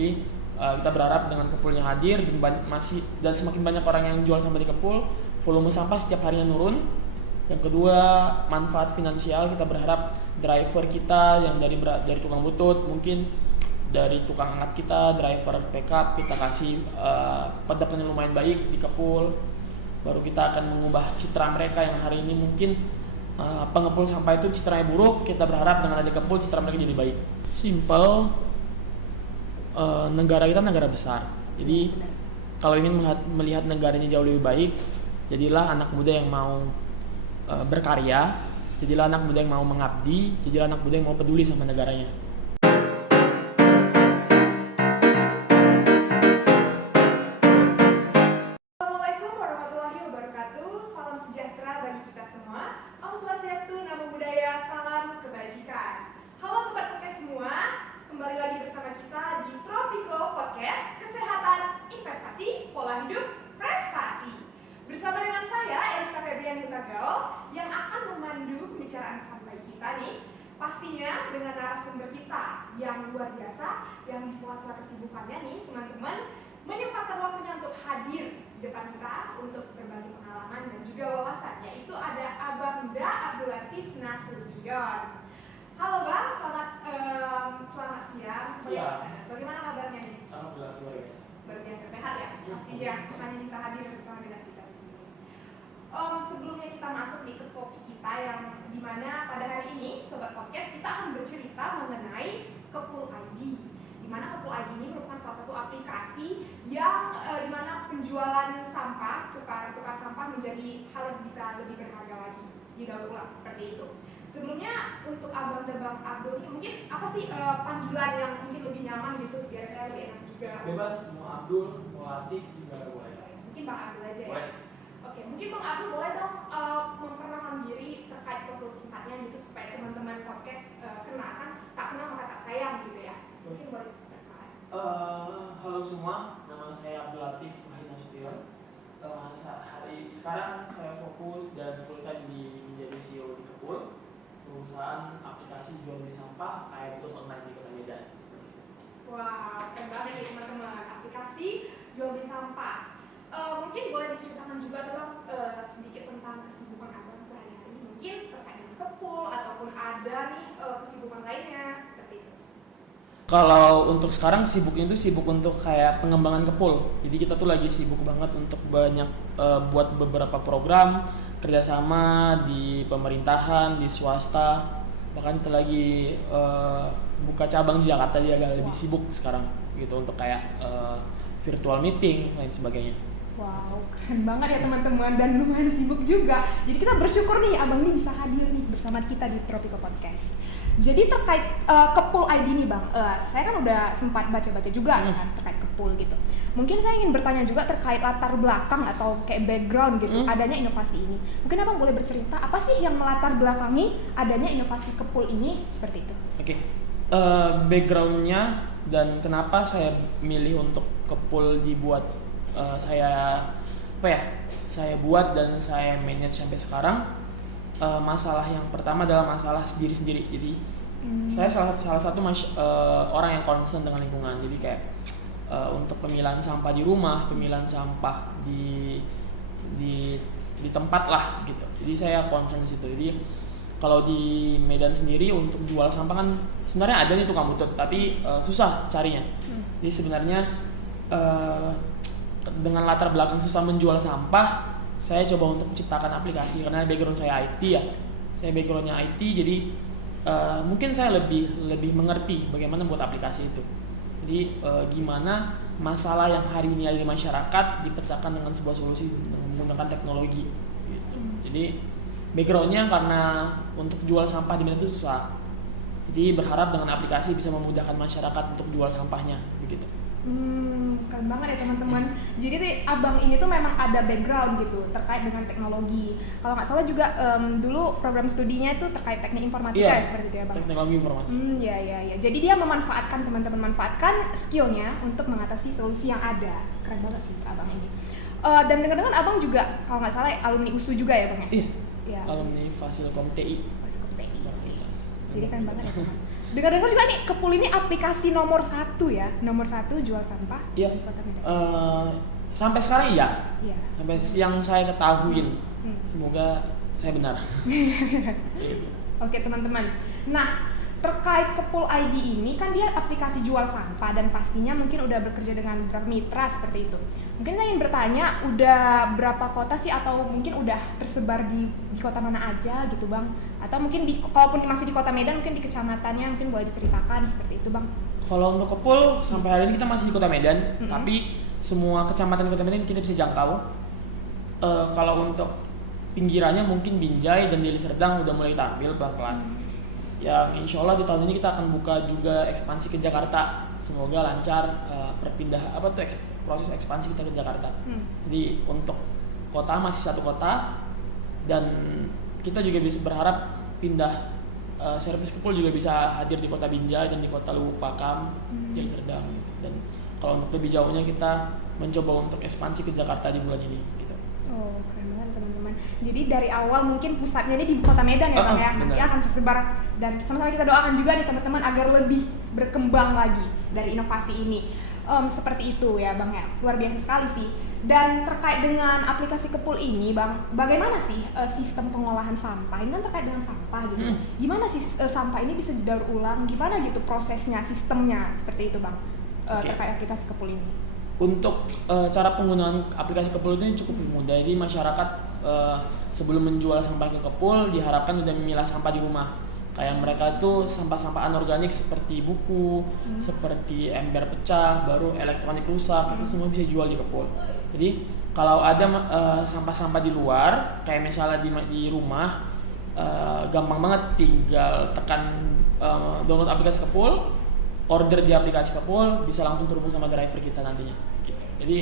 Jadi kita berharap dengan Kepul yang hadir dan semakin banyak orang yang jual sampah di Kepul, volume sampah setiap harinya nurun. Yang kedua, manfaat finansial. Kita berharap driver kita yang dari tukang butut, mungkin dari tukang angkat kita, driver pickup, kita kasih pendapatan yang lumayan baik di Kepul. Baru kita akan mengubah citra mereka yang hari ini mungkin pengepul sampah itu citranya buruk. Kita berharap dengan ada Kepul citra mereka jadi baik. Simple, negara kita negara besar. Jadi kalau ingin melihat negaranya jauh lebih baik, jadilah anak muda yang mau berkarya, jadilah anak muda yang mau mengabdi, jadilah anak muda yang mau peduli sama negaranya. Assalamualaikum warahmatullahi wabarakatuh. Salam sejahtera bagi kita semua. Om Swastiastu, Namo Buddhaya, salam kebajikan. Halo Sobat Podcast semua, kembali lagi bersama kita di Tropico Podcast, Kesehatan, Investasi, Pola Hidup, Prestasi. Bersama dengan saya, Eriska Febriani Hutagaol, yang akan memandu pembicaraan santai kita nih. Pastinya dengan narasumber kita yang luar biasa, yang di sela-sela kesibukannya nih teman-teman, menyempatkan waktunya untuk hadir di depan kita untuk berbagi pengalaman dan juga wawasan, yaitu ada Abang Da Abdul Latif Nasution. Halo Bang, selamat siang. Bagaimana kabarnya nih? Alhamdulillah luar biasa. Luar biasa sehat ya? Pastinya makanya bisa hadir bersama dengan kita di sini. Sebelumnya kita masuk ke topik kita yang dimana pada hari ini Sobat Podcast kita akan bercerita mengenai Kepul ID. Dimana Kepul ID ini merupakan salah satu aplikasi yang dimana penjualan sampah, tukar sampah menjadi hal yang bisa lebih berharga lagi, didaur ulang seperti itu. Sebelumnya untuk Abang dan Bang Abdul ini mungkin apa sih panggilan yang mungkin lebih nyaman gitu biar saya lebih enak juga. Bebas, mau Abdul, mau Latif juga boleh. Mungkin Bang Abdul aja ya. Boleh. Oke, mungkin Bang Abdul boleh dong memperkenalkan diri terkait profil singkatnya gitu supaya teman-teman podcast tak kenal maka tak sayang gitu ya. Mungkin boleh. Halo semua, nama saya Abdul Latif Nasution. Sekarang saya fokus dan full time menjadi CEO di Kepul, perusahaan aplikasi jual beli sampah air butut online di Kota Medan. Wow, keren banget ya teman-teman, aplikasi jual beli sampah. Mungkin boleh diceritakan juga Bang sedikit tentang kesibukan Abang sehari-hari, mungkin terkait dengan Kepul ataupun ada nih kesibukan lainnya seperti itu. Kalau untuk sekarang sibuk untuk kayak pengembangan Kepul. Jadi kita tuh lagi sibuk banget untuk banyak buat beberapa program kerjasama di pemerintahan, di swasta. Bahkan kita lagi buka cabang di Jakarta, dia agak lebih sibuk sekarang gitu untuk kayak virtual meeting lain sebagainya. Wow, keren banget ya teman-teman dan lumayan sibuk juga. Jadi kita bersyukur nih Abang ini bisa hadir nih bersama kita di Tropico Podcast. Jadi terkait Kepul ID nih Bang, saya kan udah sempat baca-baca juga kan terkait Kepul gitu. Mungkin saya ingin bertanya juga terkait latar belakang atau kayak background gitu adanya inovasi ini. Mungkin Abang boleh bercerita apa sih yang melatar belakangi adanya inovasi Kepul ini seperti itu? Oke. Backgroundnya dan kenapa saya milih untuk Kepul dibuat saya buat dan saya manage sampai sekarang. Masalah yang pertama adalah masalah sendiri. Jadi saya salah satu orang yang concern dengan lingkungan. Jadi kayak untuk pemilahan sampah di rumah, pemilahan sampah di tempat lah gitu. Jadi saya concern di situ. Jadi kalau di Medan sendiri untuk jual sampah kan sebenarnya ada nih tukang butut, tapi susah carinya. Jadi sebenarnya dengan latar belakang susah menjual sampah, saya coba untuk menciptakan aplikasi karena background saya IT ya. Saya backgroundnya IT, jadi mungkin saya lebih mengerti bagaimana buat aplikasi itu. Jadi gimana masalah yang hari ini ada di masyarakat dipecahkan dengan sebuah solusi menggunakan teknologi. Gitu. Jadi backgroundnya karena untuk jual sampah di Medan itu susah. Jadi berharap dengan aplikasi bisa memudahkan masyarakat untuk jual sampahnya, begitu. Keren banget ya teman-teman. Jadi tuh Abang ini tuh memang ada background gitu terkait dengan teknologi. Kalau nggak salah juga dulu program studinya itu terkait teknik informatika ya seperti itu ya Bang. Teknologi informasi. Ya. Jadi dia memanfaatkan teman-teman skillnya untuk mengatasi solusi yang ada. Keren banget sih Abang ini. Dan dengar-dengar Abang juga kalau nggak salah alumni USU juga ya Bang ya? Iya. Alumni Fasilkom TI. Fasilkom TI. Jadi keren banget ya. Dengar-dengar juga nih Kepul ini aplikasi nomor 1 ya, nomor 1 jual sampah Iya. di Kota Medan. Sampai sekarang iya. Iya. Sampai yang saya ketahuin. Hmm. Semoga saya benar. Oke teman-teman. Nah, terkait Kepul ID ini kan dia aplikasi jual sampah dan pastinya mungkin udah bekerja dengan beberapa mitra seperti itu. Mungkin saya ingin bertanya, udah berapa kota sih atau mungkin udah tersebar di kota mana aja gitu Bang? Atau mungkin kalaupun masih di Kota Medan mungkin di kecamatannya mungkin boleh diceritakan seperti itu Bang. Kalau untuk Kepul sampai hari ini kita masih di Kota Medan, tapi semua kecamatan di Kota Medan kita bisa jangkau. Kalau untuk pinggirannya mungkin Binjai dan Deli Serdang udah mulai tampil pelan-pelan. Yang insya Allah di tahun ini kita akan buka juga ekspansi ke Jakarta. Semoga lancar proses ekspansi kita ke Jakarta. Jadi untuk kota masih satu kota dan kita juga bisa berharap pindah servis Kepul juga bisa hadir di kota Binjai dan di kota Lubuk Pakam, Deli Serdang. Dan kalau untuk lebih jauhnya kita mencoba untuk ekspansi ke Jakarta di bulan ini. Gitu. Oh, keren banget teman-teman. Jadi dari awal mungkin pusatnya ini di Kota Medan ya Bang ya. Nanti benar. akan tersebar dan sama-sama kita doakan juga nih teman-teman agar lebih berkembang lagi dari inovasi ini. Seperti itu ya Bang ya. Luar biasa sekali sih. Dan terkait dengan aplikasi Kepul ini Bang, bagaimana sih sistem pengolahan sampah? Ini kan terkait dengan sampah gitu. Gimana sih sampah ini bisa didaur ulang? Gimana gitu prosesnya, sistemnya seperti itu Bang? Terkait aplikasi Kepul ini. Untuk cara penggunaan aplikasi Kepul ini cukup mudah. Jadi masyarakat sebelum menjual sampah ke Kepul diharapkan sudah memilah sampah di rumah. Kayak mereka tuh sampah-sampah anorganik seperti buku, seperti ember pecah, baru elektronik rusak, itu semua bisa jual di Kepul. Jadi kalau ada sampah-sampah di luar, kayak misalnya di rumah, gampang banget tinggal tekan download aplikasi Kepul, order di aplikasi Kepul, bisa langsung terhubung sama driver kita nantinya. Gitu. Jadi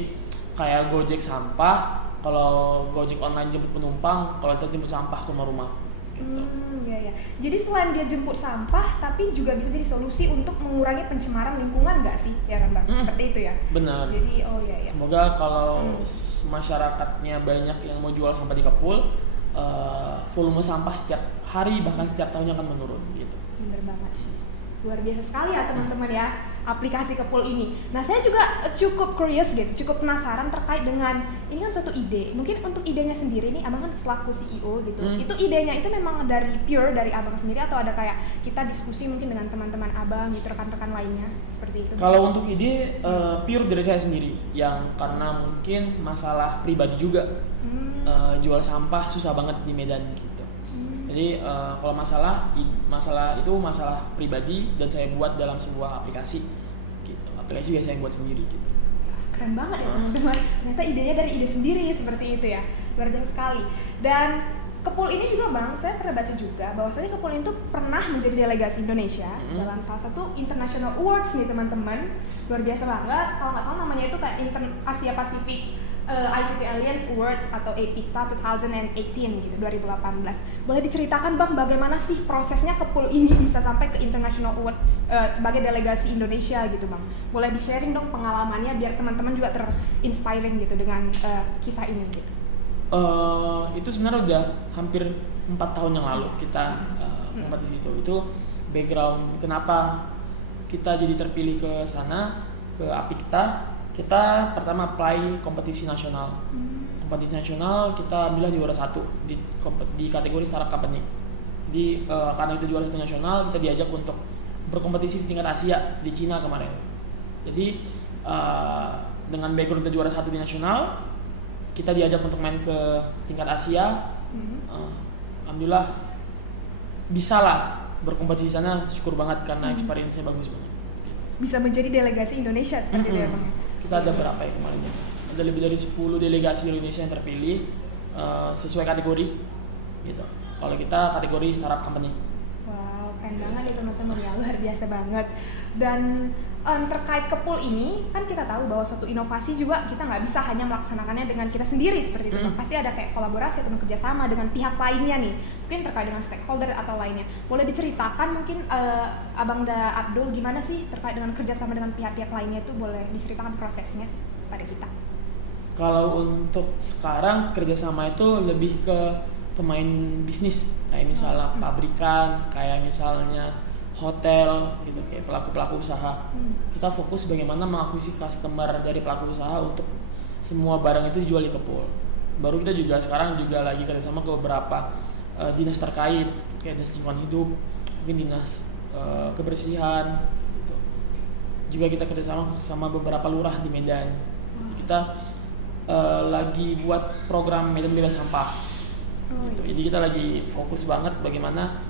kayak Gojek sampah, kalau Gojek online jemput penumpang, kalau kita jemput sampah ke rumah. Gitu. Iya. Jadi selain dia jemput sampah, tapi juga bisa jadi solusi untuk mengurangi pencemaran lingkungan nggak sih, ya kan Bang? Seperti itu ya. Benar. Jadi iya. Semoga kalau masyarakatnya banyak yang mau jual sampah di Kepul, volume sampah setiap hari bahkan setiap tahunnya akan menurun. Gitu. Bener banget sih. Luar biasa sekali ya teman-teman ya aplikasi Kepul ini. Nah saya juga cukup curious gitu, cukup penasaran terkait dengan ini kan suatu ide. Mungkin untuk idenya sendiri nih, abang kan selaku CEO gitu. Itu idenya itu memang dari pure dari abang sendiri atau ada kayak kita diskusi mungkin dengan teman-teman abang gitu, rekan-rekan lainnya seperti itu? Kalau untuk ide pure dari saya sendiri, yang karena mungkin masalah pribadi juga jual sampah susah banget di Medan gitu. Jadi kalau masalah itu masalah pribadi dan saya buat dalam sebuah aplikasi gitu. Aplikasi juga saya buat sendiri gitu. Keren banget ya teman-teman. Ternyata idenya dari ide sendiri seperti itu ya. Luar biasa sekali. Dan Kepul ini juga Bang, saya pernah baca juga bahwasanya Kepul itu pernah menjadi delegasi Indonesia dalam salah satu International Awards nih teman-teman. Luar biasa banget. Kalau nggak salah namanya itu kayak Asia Pacific ICT Alliance Awards atau APITA 2018 gitu, 2018. Boleh diceritakan Bang bagaimana sih prosesnya Kepul ini bisa sampai ke International Awards sebagai delegasi Indonesia gitu Bang. Boleh di-sharing dong pengalamannya biar teman-teman juga terinspiring gitu dengan kisah ini gitu. Itu sebenarnya udah hampir 4 tahun yang lalu kita kompetisi itu. Itu background kenapa kita jadi terpilih ke sana, ke APITA. Kita pertama apply kompetisi nasional. Kompetisi nasional kita ambillah juara 1 di kategori startup company. Karena kita juara 1 nasional, kita diajak untuk berkompetisi di tingkat Asia di Cina kemarin. Jadi dengan background kita juara 1 di nasional, kita diajak untuk main ke tingkat Asia. Alhamdulillah bisa lah berkompetisi di sana, syukur banget karena experience-nya bagus banget. Bisa menjadi delegasi Indonesia seperti itu ya Bang. Kita ada berapa ya kemarin? Ada lebih dari 10 delegasi Indonesia yang terpilih sesuai kategori gitu. Kalau kita kategori startup company. Wow, keren banget ya teman-teman ya, luar biasa banget. Dan terkait Kepul ini kan kita tahu bahwa suatu inovasi juga kita nggak bisa hanya melaksanakannya dengan kita sendiri seperti itu. Pasti ada kayak kolaborasi atau kerjasama dengan pihak lainnya nih, mungkin terkait dengan stakeholder atau lainnya. Boleh diceritakan mungkin Abang Abdul gimana sih terkait dengan kerjasama dengan pihak-pihak lainnya itu, boleh diceritakan prosesnya pada kita? Kalau untuk sekarang kerjasama itu lebih ke pemain bisnis, kayak misalnya pabrikan, kayak misalnya hotel gitu, kayak pelaku usaha. Kita fokus bagaimana mengakuisisi customer dari pelaku usaha untuk semua barang itu dijual di Kepul. Baru kita juga sekarang juga lagi kerjasama ke beberapa dinas terkait, kayak dinas lingkungan hidup, mungkin dinas kebersihan gitu. Juga kita kerjasama sama beberapa lurah di Medan. Kita lagi buat program Medan Bebas Sampah gitu. Jadi kita lagi fokus banget bagaimana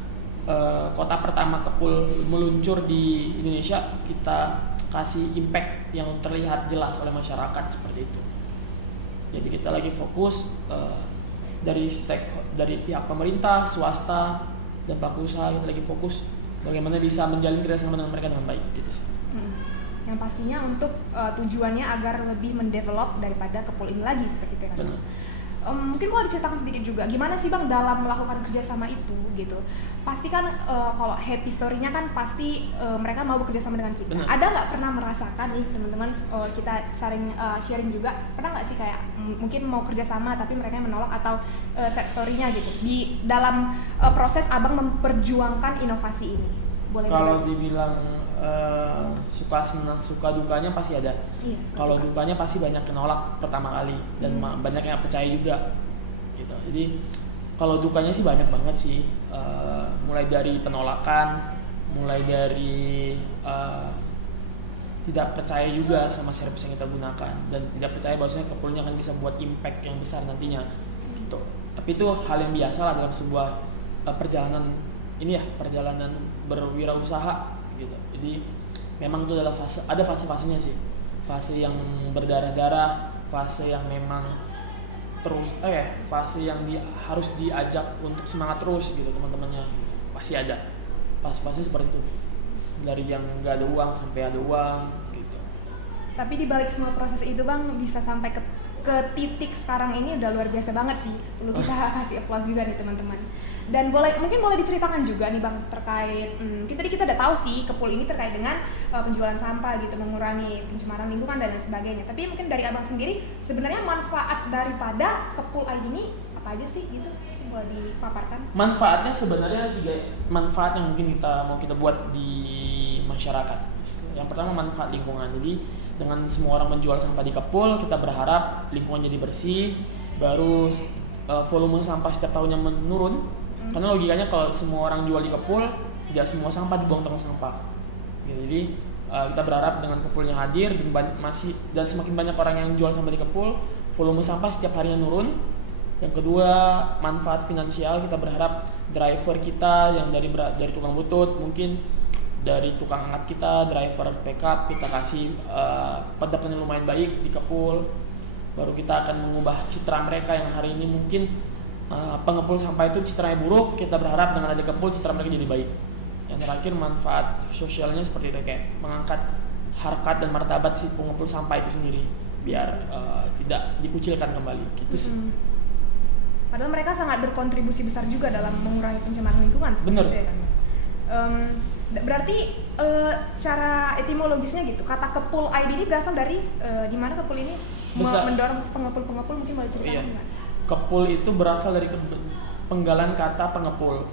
kota pertama Kepul meluncur di Indonesia, kita kasih impact yang terlihat jelas oleh masyarakat seperti itu. Jadi kita lagi fokus dari pihak pemerintah, swasta, dan pelaku usaha, kita lagi fokus bagaimana bisa menjalin kerjasama dengan mereka dengan baik gitu sih. Yang pastinya untuk tujuannya agar lebih mendevelop daripada Kepul ini lagi seperti itu kan. Mungkin mau diceritakan sedikit juga gimana sih Bang dalam melakukan kerjasama itu gitu. Pasti kan kalau happy story-nya kan pasti mereka mau bekerjasama dengan kita. Benar. Ada nggak pernah merasakan nih teman-teman, kita sering sharing juga, pernah nggak sih kayak mungkin mau kerjasama tapi mereka yang menolak, atau sad story-nya gitu di dalam proses Abang memperjuangkan inovasi ini? Boleh Kalau berbagi? dibilang suka dukanya pasti ada. Iya, Kalau dukanya pasti banyak yang nolak pertama kali dan banyak yang percaya juga gitu. Jadi kalau dukanya sih banyak banget sih, mulai dari penolakan, mulai dari tidak percaya juga sama servis yang kita gunakan, dan tidak percaya bahwasanya Kepulnya akan bisa buat impact yang besar nantinya gitu. Tapi itu hal yang biasa lah dalam sebuah perjalanan berwirausaha gitu. Jadi memang itu adalah ada fase-fasenya sih. Fase yang berdarah-darah, fase yang memang fase yang harus diajak untuk semangat terus gitu teman-temannya. Pasti ada fase-fase seperti itu. Dari yang nggak ada uang sampai ada uang gitu. Tapi di balik semua proses itu Bang bisa sampai ke titik sekarang ini udah luar biasa banget sih. Perlu kita kasih applause juga nih teman-teman. Dan mungkin boleh diceritakan juga nih Bang terkait kita udah tahu sih Kepul ini terkait dengan penjualan sampah gitu, mengurangi pencemaran lingkungan dan lain sebagainya. Tapi mungkin dari Abang sendiri sebenarnya manfaat daripada Kepul ID ini apa aja sih gitu? Boleh dipaparkan? Manfaatnya sebenarnya 3 manfaat yang mungkin kita buat di masyarakat. Yang pertama manfaat lingkungan. Jadi dengan semua orang menjual sampah di Kepul, kita berharap lingkungan jadi bersih. Baru volume sampah setiap tahunnya menurun. Karena logikanya kalau semua orang jual di Kepul, tidak semua sampah dibuang tong sampah. Jadi kita berharap dengan Kepulnya hadir dan semakin banyak orang yang jual sampah di Kepul, volume sampah setiap harinya nurun. Yang kedua, manfaat finansial. Kita berharap driver kita yang dari tukang butut, mungkin dari tukang angkat kita, driver pickup, kita kasih pendapatan yang lumayan baik di Kepul. Baru kita akan mengubah citra mereka yang hari ini mungkin pengepul sampah itu citranya buruk. Kita berharap dengan ada Kepul citra mereka jadi baik. Yang terakhir, manfaat sosialnya seperti itu, kayak mengangkat harkat dan martabat si pengepul sampah itu sendiri biar tidak dikucilkan kembali gitu sih. Padahal mereka sangat berkontribusi besar juga dalam mengurangi pencemaran lingkungan seperti itu ya kan. Berarti secara etimologisnya gitu, kata Kepul ID ini berasal dari gimana Kepul ini mendorong pengepul-pengepul, mungkin boleh ceritakan gimana? Kepul itu berasal dari penggalan kata pengepul.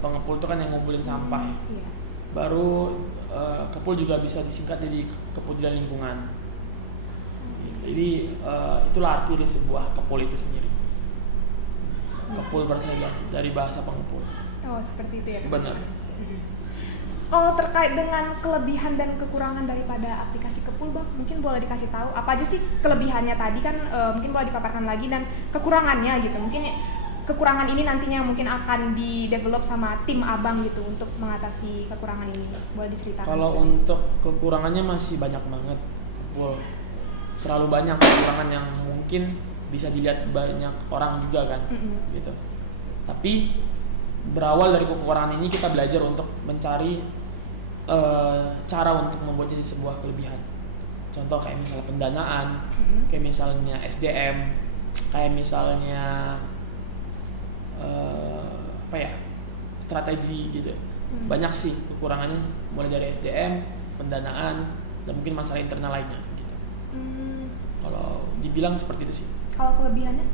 Pengepul itu kan yang ngumpulin sampah. Baru Kepul juga bisa disingkat jadi kepedulian lingkungan. Jadi itulah arti dari sebuah Kepul itu sendiri. Kepul berasal dari bahasa pengepul. Oh, seperti itu ya. Benar. Kalau terkait dengan kelebihan dan kekurangan daripada aplikasi Kepul Bang, mungkin boleh dikasih tahu apa aja sih kelebihannya tadi kan, mungkin boleh dipaparkan lagi, dan kekurangannya gitu. Mungkin kekurangan ini nantinya mungkin akan di-develop sama tim Abang gitu untuk mengatasi kekurangan ini. Boleh diceritakan? Kalau untuk kekurangannya masih banyak banget Kepul. Terlalu banyak kekurangan yang mungkin bisa dilihat banyak orang juga kan. Gitu. Tapi berawal dari kekurangan ini kita belajar untuk mencari cara untuk membuatnya jadi sebuah kelebihan. Contoh kayak misalnya pendanaan, kayak misalnya SDM, kayak misalnya strategi gitu. Banyak sih kekurangannya, mulai dari SDM, pendanaan, dan mungkin masalah internal lainnya gitu. Kalau dibilang seperti itu sih. Kalau kelebihannya?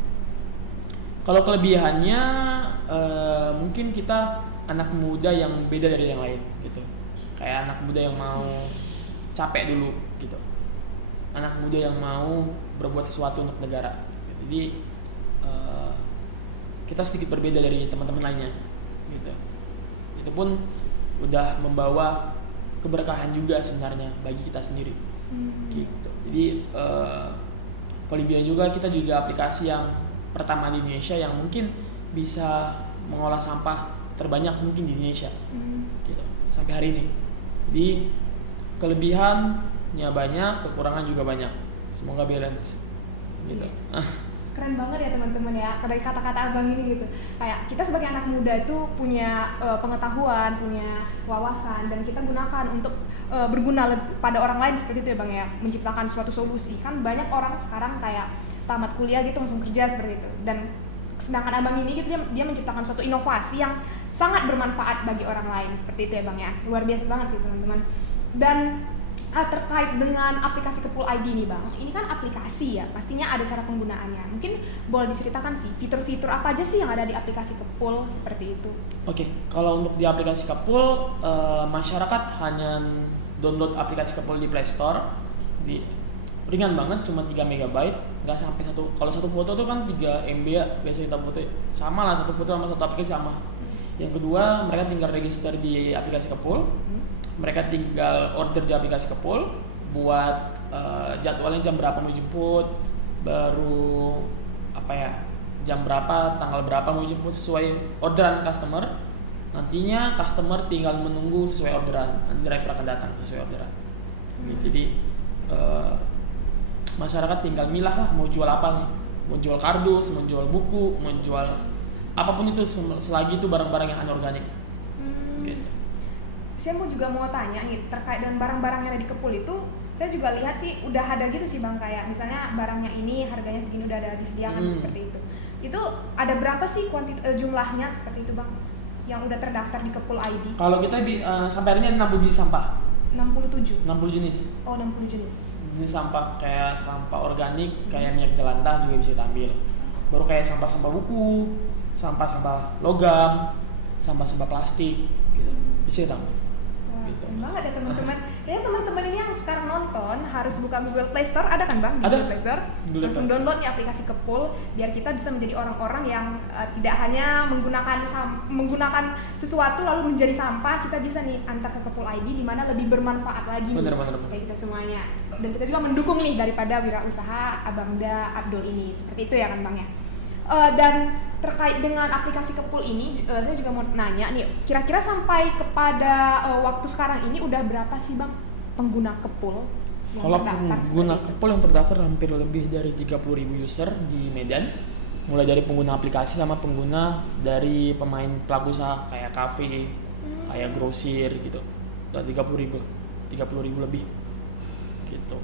Kalau kelebihannya mungkin kita anak muda yang beda dari yang lain gitu. Kayak anak muda yang mau capek dulu gitu. Anak muda yang mau berbuat sesuatu untuk negara. Jadi kita sedikit berbeda dari teman-teman lainnya gitu. Itu pun udah membawa keberkahan juga sebenarnya bagi kita sendiri gitu. Jadi Kolibia juga kita juga aplikasi yang pertama di Indonesia yang mungkin bisa mengolah sampah terbanyak mungkin di Indonesia gitu sampai hari ini. Jadi kelebihannya banyak, kekurangan juga banyak. Semoga balance gitu. Keren banget ya teman-teman ya, dari kata-kata abang ini gitu. Kayak kita sebagai anak muda itu punya pengetahuan, punya wawasan, dan kita gunakan untuk berguna pada orang lain seperti itu ya bang ya, menciptakan suatu solusi. Kan banyak orang sekarang kayak tamat kuliah gitu langsung kerja seperti itu, dan sedangkan abang ini gitu dia menciptakan suatu inovasi yang sangat bermanfaat bagi orang lain seperti itu ya bang ya. Luar biasa banget sih teman-teman. Dan terkait dengan aplikasi Kepul ID nih bang, ini kan aplikasi ya, pastinya ada cara penggunaannya. Mungkin boleh diceritakan sih fitur-fitur apa aja sih yang ada di aplikasi Kepul seperti itu? Oke, kalau untuk di aplikasi Kepul, masyarakat hanya download aplikasi Kepul di Play Store. Ringan banget, cuma 3 MB, nggak sampai satu. Kalau satu foto tuh kan 3 MB ya, biasa kita foto sama lah, satu foto sama satu aplikasi sama. Yang kedua, mereka tinggal register di aplikasi Kepul. Mereka tinggal order di aplikasi Kepul, buat jadwalnya jam berapa mau jemput, baru jam berapa, tanggal berapa mau jemput sesuai orderan customer. Nantinya customer tinggal menunggu sesuai orderan, nanti driver akan datang sesuai orderan. Jadi masyarakat tinggal milah lah mau jual apa nih, mau jual kardus, mau jual buku, mau jual apapun itu selagi itu barang-barang yang anorganik. Gitu. Saya juga mau tanya nih terkait dengan barang-barang yang ada di Kepul itu, saya juga lihat sih udah ada gitu sih bang, kayak misalnya barangnya ini harganya segini udah ada disediakan seperti itu. Itu ada berapa sih jumlahnya seperti itu bang yang udah terdaftar di Kepul ID? Kalau kita sampai hari ini ada 60 jenis sampah. 60 jenis. Oh 60 jenis. Jenis sampah kayak sampah organik, kayak minyak jelantah juga bisa diambil. Baru kayak sampah-sampah buku, sampah-sampah logam, sampah-sampah plastik gitu. Bisa diambil. Gitu, banget ya teman-teman. Kayaknya teman-teman ini yang sekarang nonton harus buka Google Play Store, ada kan bang? Di Google Play Store. Langsung download nih aplikasi Kepul biar kita bisa menjadi orang-orang yang tidak hanya menggunakan sesuatu lalu menjadi sampah. Kita bisa nih antar ke Kepul ID di mana lebih bermanfaat lagi nih kayak kita semuanya. Dan kita juga mendukung nih daripada wirausaha Abangda Abdul ini. Seperti itu ya kan bang ya. Dan terkait dengan aplikasi Kepul ini, saya juga mau nanya nih, kira-kira sampai kepada waktu sekarang ini udah berapa sih bang pengguna Kepul yang kalau terdaftar? Pengguna Kepul yang terdaftar hampir lebih dari 30.000 user di Medan, mulai dari pengguna aplikasi sama pengguna dari pemain pelaku usaha kayak kafe, kayak grosir gitu, udah 30.000 lebih gitu.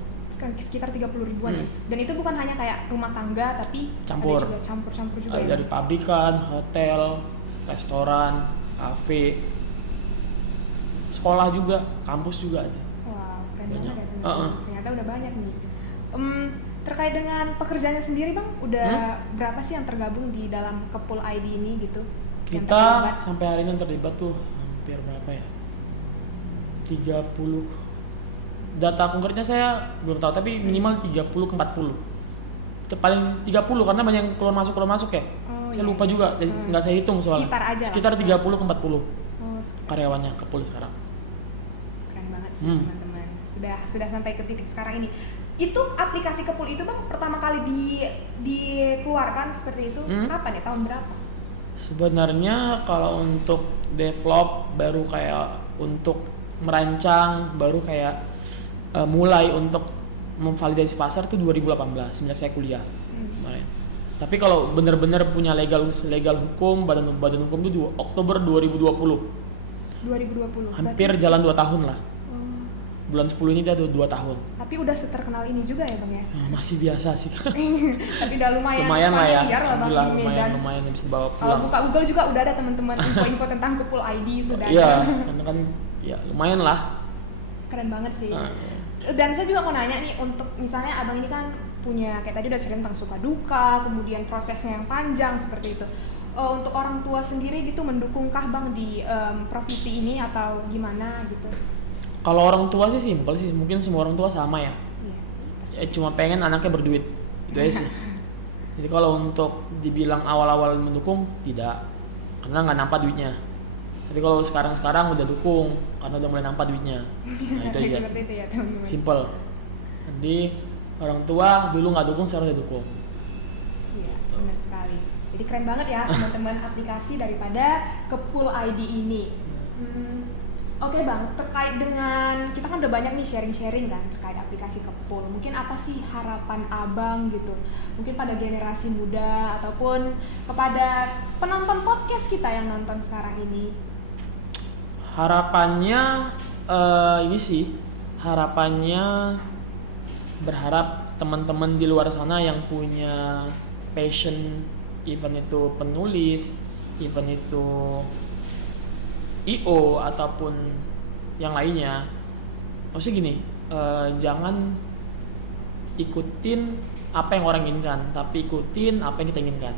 Sekitar 30 ribuan. Dan itu bukan hanya kayak rumah tangga tapi campur juga ya? Dari pabrikan, hotel, restoran, kafe, sekolah juga, kampus juga ada. Wow, keren banget ya teman-teman. Ternyata udah banyak nih. Terkait dengan pekerjaannya sendiri bang, udah berapa sih yang tergabung di dalam Kepul ID ini gitu? Kita sampai hari ini yang terlibat tuh hampir berapa ya? 30. Data konkretnya saya belum tahu, tapi minimal 30 ke 40. Itu paling 30 karena banyak yang keluar masuk ya. Saya lupa juga, jadi nggak saya hitung soalnya. Sekitar 30 ke 40 karyawannya Kepul sekarang. Keren banget sih teman-teman. Sudah sampai ke titik sekarang ini. Itu aplikasi Kepul itu bang pertama kali dikeluarkan seperti itu kapan ya? Tahun berapa? Sebenarnya kalau untuk develop baru kayak untuk merancang baru kayak mulai untuk memvalidasi pasar itu 2018 semenjak saya kuliah kemarin. Tapi kalau benar-benar punya legal hukum, badan hukum itu di Oktober 2020. Hampir berarti jalan 2 tahun lah. Bulan 10 ini dia 2 tahun. Tapi udah seterkenal ini juga ya bang ya? Masih biasa sih. Tapi udah lumayan lah ya. Lumayan bisa bawa pulang. Kalau buka Google juga udah ada teman-teman info tentang Kepul ID itu udah ada. Iya, karena kan ya lumayan lah. Keren banget sih. Dan saya juga mau nanya nih, untuk misalnya abang ini kan punya kayak tadi udah cerita tentang suka duka, kemudian prosesnya yang panjang seperti itu. untuk orang tua sendiri gitu mendukungkah Bang di profesi ini atau gimana gitu? Kalau orang tua sih simpel sih, mungkin semua orang tua sama ya. Iya. Cuma pengen anaknya berduit, itu aja sih. Jadi kalau untuk dibilang awal-awal mendukung, tidak, karena nggak nampak duitnya. Tapi kalau sekarang udah dukung, karena udah mulai nampak duitnya. Nah itu aja. Seperti itu ya teman-teman. Simple. Jadi orang tua dulu nggak dukung, sekarang udah dukung. Iya, benar sekali. Jadi keren banget ya teman-teman aplikasi daripada Kepul ID ini. Oke Bang, terkait dengan kita kan udah banyak nih sharing-sharing kan terkait aplikasi Kepul. Mungkin apa sih harapan Abang gitu? Mungkin pada generasi muda ataupun kepada penonton podcast kita yang nonton sekarang ini. Harapannya ini sih, harapannya berharap teman-teman di luar sana yang punya passion, even itu penulis, even itu IO ataupun yang lainnya, maksudnya gini, jangan ikutin apa yang orang inginkan, tapi ikutin apa yang kita inginkan.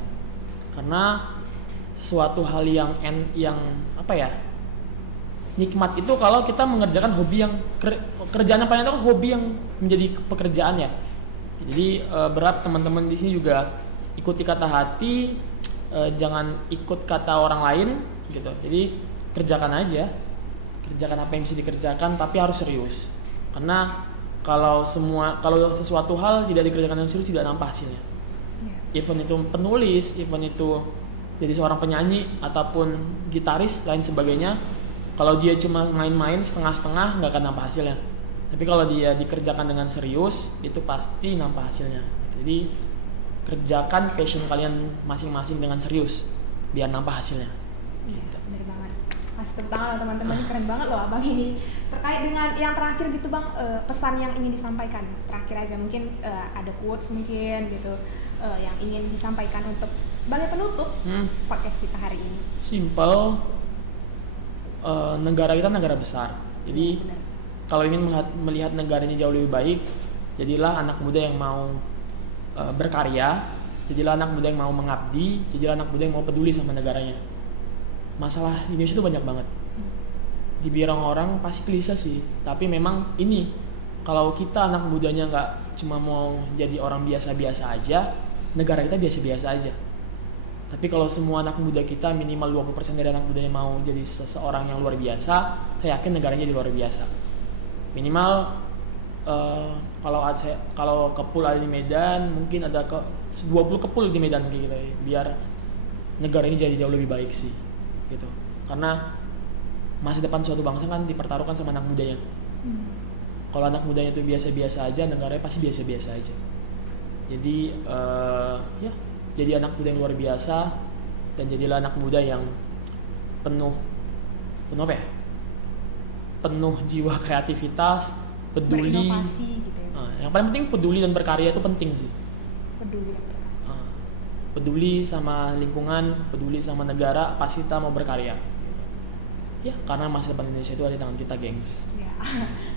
Karena sesuatu hal yang apa ya, nikmat itu kalau kita mengerjakan hobi yang kerjaan apa itu hobi yang menjadi pekerjaan ya. Jadi berat teman-teman di sini juga ikuti kata hati, jangan ikut kata orang lain gitu. Jadi kerjakan aja, kerjakan apa yang bisa dikerjakan, tapi harus serius. Karena kalau sesuatu hal tidak dikerjakan dengan serius, tidak nampak hasilnya. Even itu penulis, even itu jadi seorang penyanyi ataupun gitaris lain sebagainya, kalau dia cuma main-main setengah-setengah nggak akan nampak hasilnya. Tapi kalau dia dikerjakan dengan serius, itu pasti nampak hasilnya. Jadi kerjakan passion kalian masing-masing dengan serius biar nampak hasilnya. Iya, bener banget. Mas tepuk tangan loh teman-teman, keren banget loh Abang ini. Terkait dengan yang terakhir gitu Bang, pesan yang ingin disampaikan terakhir aja, mungkin ada quotes mungkin gitu yang ingin disampaikan untuk sebagai penutup podcast kita hari ini. Simple, negara kita negara besar, jadi kalau ingin melihat negaranya jauh lebih baik, jadilah anak muda yang mau berkarya, jadilah anak muda yang mau mengabdi, jadilah anak muda yang mau peduli sama negaranya. Masalah di Indonesia itu banyak banget. Dibilang orang pasti klise sih, tapi memang ini kalau kita anak mudanya nggak cuma mau jadi orang biasa-biasa aja, negara kita biasa-biasa aja. Tapi kalau semua anak muda kita minimal 20% dari anak mudanya mau jadi seseorang yang luar biasa, saya yakin negaranya jadi luar biasa. Minimal kalau Kepul ada di Medan, mungkin ada 20 Kepul di Medan kayak gitu ya, biar negara ini jadi jauh lebih baik sih gitu. Karena masa depan suatu bangsa kan dipertaruhkan sama anak mudanya. Kalau anak mudanya itu biasa-biasa aja, negaranya pasti biasa-biasa aja. Jadi ya, jadi anak muda yang luar biasa, dan jadilah anak muda yang penuh apa ya? Penuh jiwa kreativitas, peduli. Berinovasi gitu ya. Yang paling penting peduli dan berkarya itu penting sih. Peduli dan berkarya. Peduli sama lingkungan, peduli sama negara, pasti kita mau berkarya. Ya, karena masa depan Indonesia itu ada di tangan kita, gengs. Ya,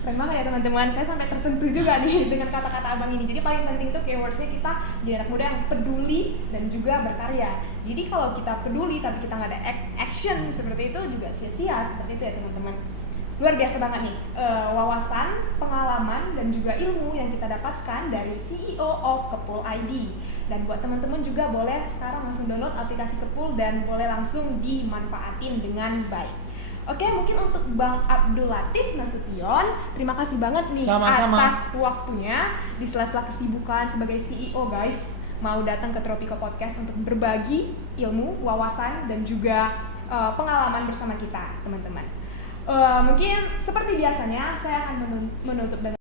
keren banget ya teman-teman. Saya sampai tersentuh juga nih dengan kata-kata Abang ini. Jadi paling penting tuh keywordsnya kita jadi anak muda yang peduli dan juga berkarya. Jadi kalau kita peduli tapi kita nggak ada action seperti itu juga sia-sia, seperti itu ya teman-teman. Luar biasa banget nih wawasan, pengalaman dan juga ilmu yang kita dapatkan dari CEO of Kepul ID. Dan buat teman-teman juga boleh sekarang langsung download aplikasi Kepul dan boleh langsung dimanfaatin dengan baik. Oke, mungkin untuk Bang Abdul Latif Nasution, terima kasih banget nih atas waktunya di sela-sela kesibukan sebagai CEO guys, mau datang ke Tropiko Podcast untuk berbagi ilmu, wawasan dan juga pengalaman bersama kita teman-teman. Mungkin seperti biasanya saya akan menutup dengan